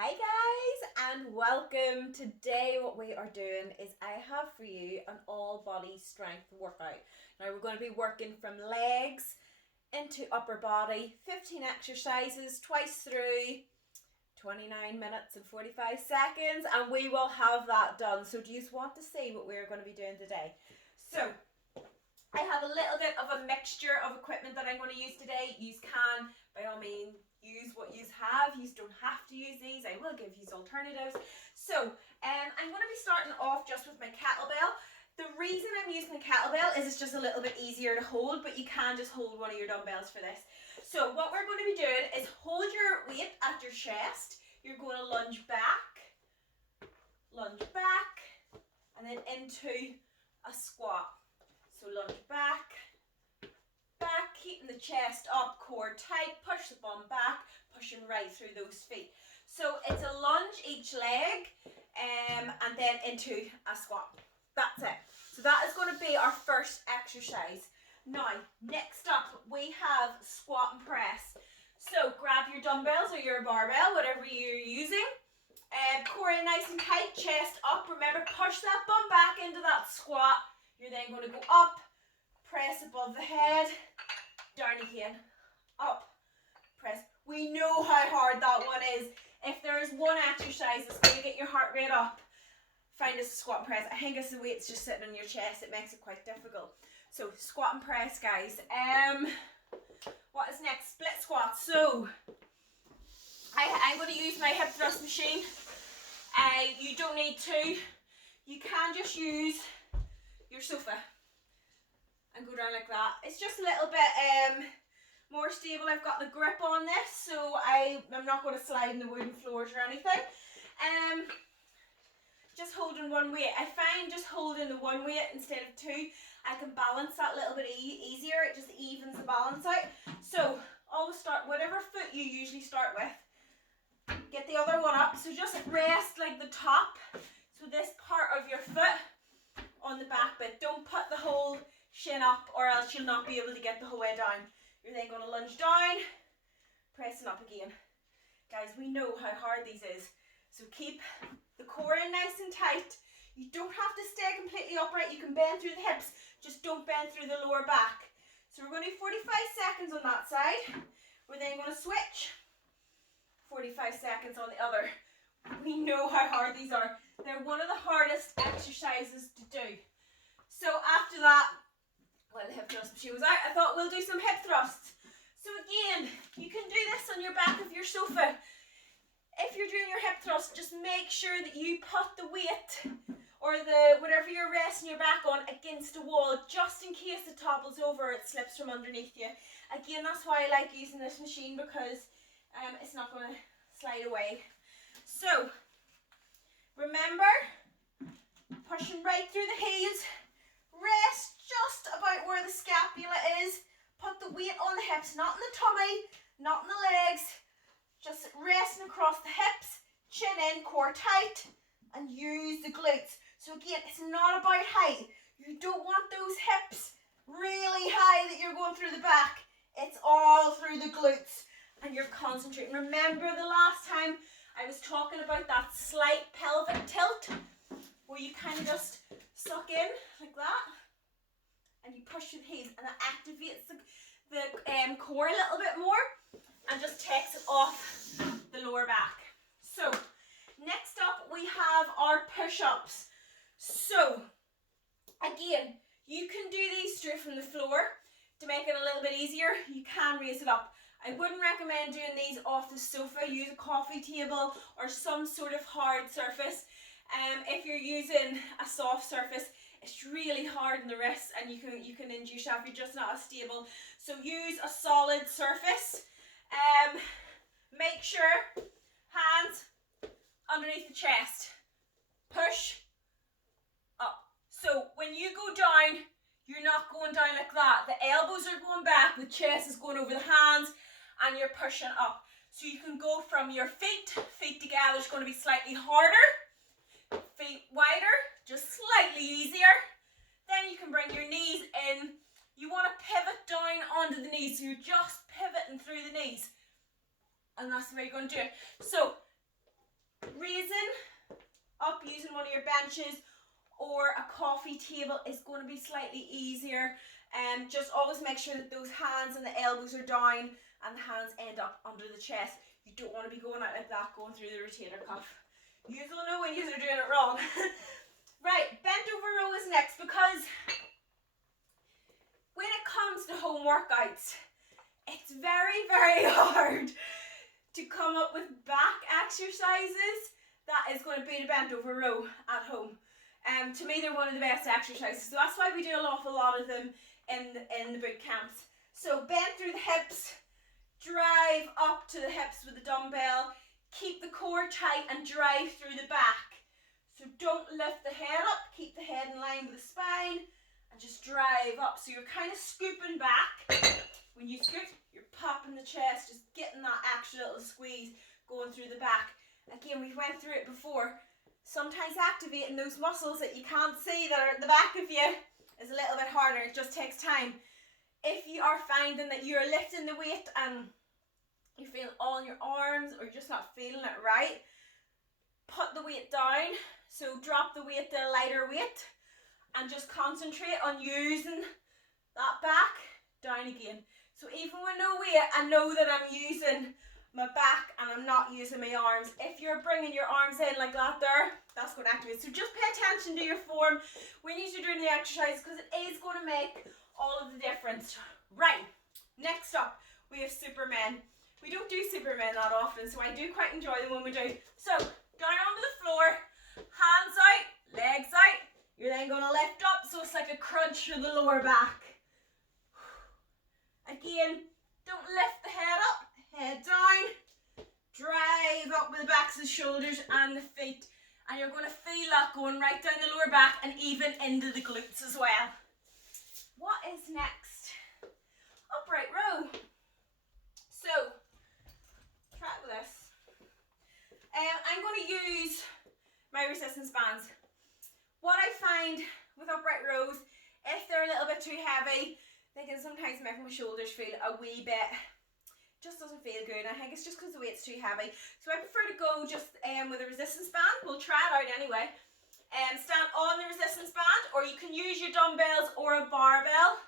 Hi guys and welcome. Today what we are doing is I have for you an all body strength workout. Now we're going to be working from legs into upper body, 15 exercises twice through 29 minutes and 45 seconds, and we will have that done. So do you want to see what we're going to be doing today? So I have a little bit of a mixture of equipment that I'm going to use today. You can by all means use what you have. You don't have to use these. I will give you alternatives. So I'm going to be starting off just with my kettlebell. The reason I'm using the kettlebell is it's just a little bit easier to hold, but you can just hold one of your dumbbells for this. So what we're going to be doing is hold your weight at your chest. You're going to lunge back, and then into a squat. So lunge back, keeping the chest up, core tight, push the bum back, pushing right through those feet. So it's a lunge each leg and then into a squat. That's it. So that is going to be our first exercise. Now, next up we have squat and press. So grab your dumbbells or your barbell, whatever you're using. Core in nice and tight, chest up. Remember, push that bum back into that squat. You're then going to go up, press above the head, down again, up, press. We know how hard that one is. If there is one exercise that's going to get your heart rate up, find a squat and press. I think it's the way it's just sitting on your chest. It makes it quite difficult. So squat and press, guys. What is next? Split squats. So I'm going to use my hip thrust machine. You don't need to. You can just use your sofa and go down like that. It's just a little bit more stable. I've got the grip on this, so I'm not going to slide in the wooden floors or anything. Just holding one weight. I find just holding the one weight instead of two, I can balance that a little bit easier. It just evens the balance out. So always start whatever foot you usually start with. Get the other one up. So just rest like the top. So this part of your foot on the back bit. Don't put the whole shin up or else you'll not be able to get the whole way down. You're then going to lunge down, pressing up again. Guys, we know how hard these is. So keep the core in nice and tight. You don't have to stay completely upright. You can bend through the hips. Just don't bend through the lower back. So we're going to do 45 seconds on that side. We're then going to switch. 45 seconds on the other. We know how hard these are. They're one of the hardest exercises to do. So after that, while the hip thrust machine was out, I thought we'll do some hip thrusts. So again, you can do this on your back of your sofa. If you're doing your hip thrust, just make sure that you put the weight or the whatever you're resting your back on against a wall, just in case it topples over, it slips from underneath you. Again, that's why I like using this machine, because it's not going to slide away. So remember, pushing right through the heels. Rest just about where the scapula is. Put the weight on the hips, not in the tummy, not in the legs. Just resting across the hips, chin in, core tight, and use the glutes. So again, it's not about height. You don't want those hips really high that you're going through the back. It's all through the glutes. And you're concentrating. Remember the last time I was talking about that slight pelvic tilt, where you kind of just suck in like that, and you push through the heels, and that activates the core a little bit more, and just takes it off the lower back. So next up we have our push-ups. So again, you can do these straight from the floor. To make it a little bit easier, you can raise it up. I wouldn't recommend doing these off the sofa. Use a coffee table or some sort of hard surface. If you're using a soft surface, it's really hard in the wrists and you can injure yourself. You're just not as stable. So use a solid surface. Make sure hands underneath the chest. Push up. So when you go down, you're not going down like that. The elbows are going back, the chest is going over the hands, and you're pushing up. So you can go from your feet together is going to be slightly harder. Feet wider, just slightly easier. Then you can bring your knees in. You want to pivot down onto the knees, so you're just pivoting through the knees. And that's the way you're going to do it. So raising up using one of your benches or a coffee table is going to be slightly easier. Just always make sure that those hands and the elbows are down and the hands end up under the chest. You don't want to be going out like that, going through the rotator cuff. You will know when you're doing it wrong. Right, bent over row is next, because when it comes to home workouts, it's very, very hard to come up with back exercises that is going to beat a bent over row at home. To me, they're one of the best exercises, so that's why we do an awful lot of them in the boot camps. So bend through the hips, drive up to the hips with the dumbbell, keep the core tight and drive through the back. So don't lift the head up, keep the head in line with the spine and just drive up. So you're kind of scooping back. When you scoop, you're popping the chest, just getting that extra little squeeze going through the back. Again, we went through it before. Sometimes activating those muscles that you can't see that are at the back of you is a little bit harder. It just takes time. If you are finding that you're lifting the weight and you're feeling all in your arms or you're just not feeling it right, put the weight down. So drop the weight to a lighter weight and just concentrate on using that back down again. So even with no weight, I know that I'm using my back and I'm not using my arms. If you're bringing your arms in like that there, that's going to activate. So just pay attention to your form when you're doing the exercise, because it is going to make all of the difference. Right, next up we have Supermen. We don't do Supermen that often, so I do quite enjoy them when we do. So down onto the floor, hands out, legs out. You're then going to lift up, so it's like a crunch through the lower back. Again, don't lift the head up, head down, drive up with the backs of the shoulders and the feet, and you're going to feel that going right down the lower back and even into the glutes as well. What is next? Upright row. So, try it with this. I'm going to use my resistance bands. What I find with upright rows, if they're a little bit too heavy, they can sometimes make my shoulders feel a wee bit, just doesn't feel good. I think it's just because the weight's too heavy. So I prefer to go just with a resistance band. We'll try it out anyway. Stand on the resistance band, or you can use your dumbbells or a barbell.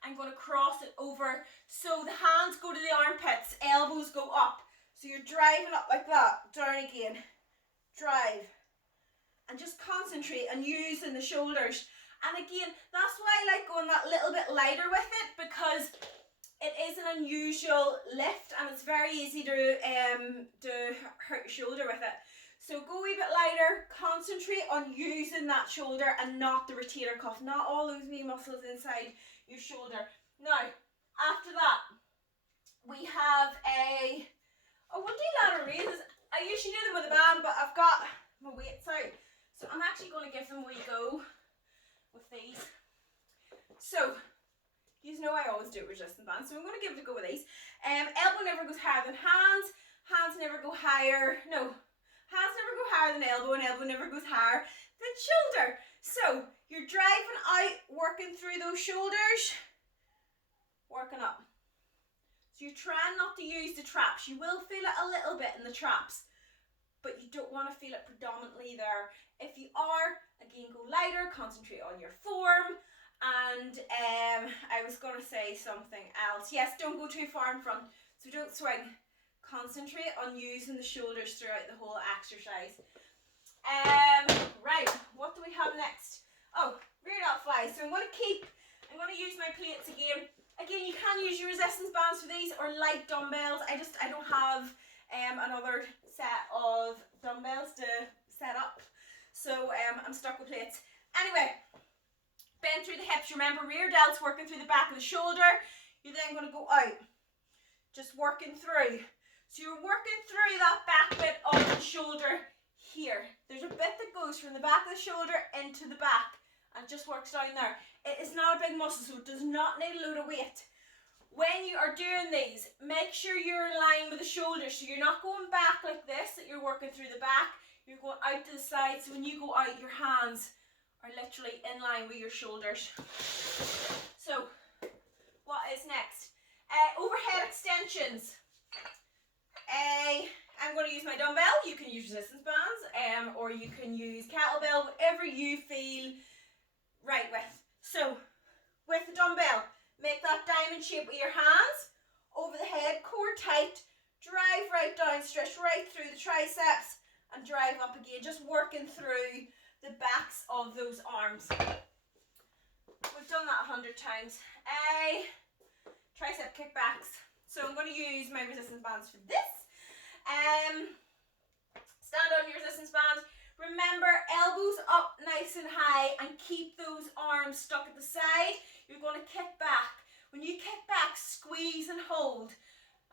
I'm going to cross it over so the hands go to the armpits, elbows go up. So you're driving up like that, down again, drive. And just concentrate on using the shoulders. And again, that's why I like going that little bit lighter with it, because it is an unusual lift and it's very easy to hurt your shoulder with it. So go a wee bit lighter, concentrate on using that shoulder and not the rotator cuff, not all those wee muscles inside your shoulder. Now, after that, we have we'll do ladder raises. I usually do them with a band, but I've got my weights out. So I'm actually going to give them a wee go with these. So, you know I always do resistance bands, so I'm going to give it a go with these. Elbow never goes higher than hands. Hands never go higher. No, hands never go higher than elbow, and elbow never goes higher than shoulder. So, you're driving out, working through those shoulders, working up. So you're trying not to use the traps. You will feel it a little bit in the traps, but you don't want to feel it predominantly there. If you are, again, go lighter, concentrate on your form. And I was going to say something else. Yes, don't go too far in front, so don't swing. Concentrate on using the shoulders throughout the whole exercise. Right, what do we have next? Oh, rear delt flies. So I'm going to use my plates again. Again, you can use your resistance bands for these or light dumbbells. I don't have another set of dumbbells to set up. So I'm stuck with plates. Anyway, bend through the hips. Remember, rear delts working through the back of the shoulder. You're then going to go out, just working through. So you're working through that back bit of the shoulder here. There's a bit that goes from the back of the shoulder into the back and just works down there. It is not a big muscle, so it does not need a load of weight. When you are doing these, make sure you're in line with the shoulders. So you're not going back like this, that you're working through the back. You're going out to the side, so when you go out, your hands are literally in line with your shoulders. So, what is next? Overhead extensions. I'm going to use my dumbbell. You can use resistance bands, or you can use kettlebell, whatever you feel right with. So with the dumbbell, make that diamond shape with your hands over the head, core tight, drive right down, stretch right through the triceps, and drive up again, just working through the backs of those arms. We've done that 100 times. Tricep kickbacks. So I'm going to use my resistance bands for this. Stand on your resistance band. Remember, elbows up nice and high, and keep those arms stuck at the side. You're going to kick back. When you kick back, squeeze and hold,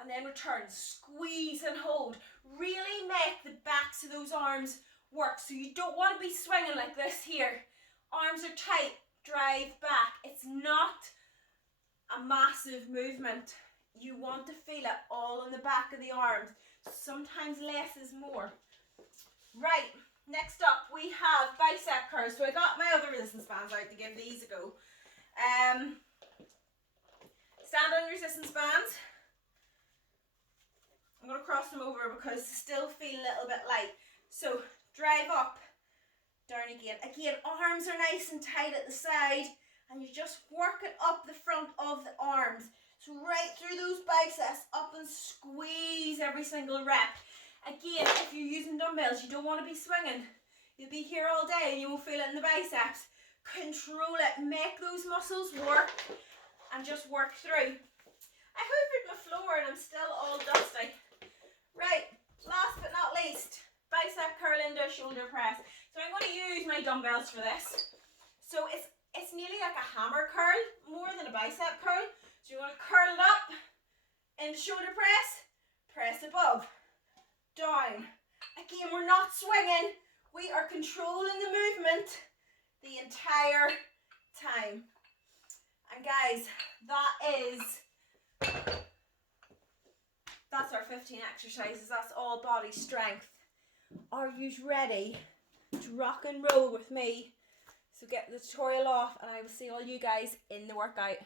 and then return. Squeeze and hold. Really make the backs of those arms work. So you don't want to be swinging like this here. Arms are tight. Drive back. It's not a massive movement. You want to feel it all in the back of the arms. Sometimes less is more. Right, next up we have bicep curls. So I got my other resistance bands out to give these a go. Stand on your resistance bands. I'm going to cross them over because they still feel a little bit light. So drive up, down again. Again, arms are nice and tight at the side, and you just work it up the front of the arms. So right through those biceps, up and squeeze every single rep. Again, if you're using dumbbells, you don't want to be swinging. You'll be here all day and you won't feel it in the biceps. Control it, make those muscles work, and just work through. I hoovered my floor and I'm still all dusty. Right, last but not least, bicep curl into a shoulder press. So I'm going to use my dumbbells for this. So it's nearly like a hammer curl, more than a bicep curl. So you're going to curl it up into shoulder press, press above, down. Again, we're not swinging. We are controlling the movement the entire time. And guys, that's our 15 exercises. That's all body strength. Are you ready to rock and roll with me? So get the tutorial off and I will see all you guys in the workout.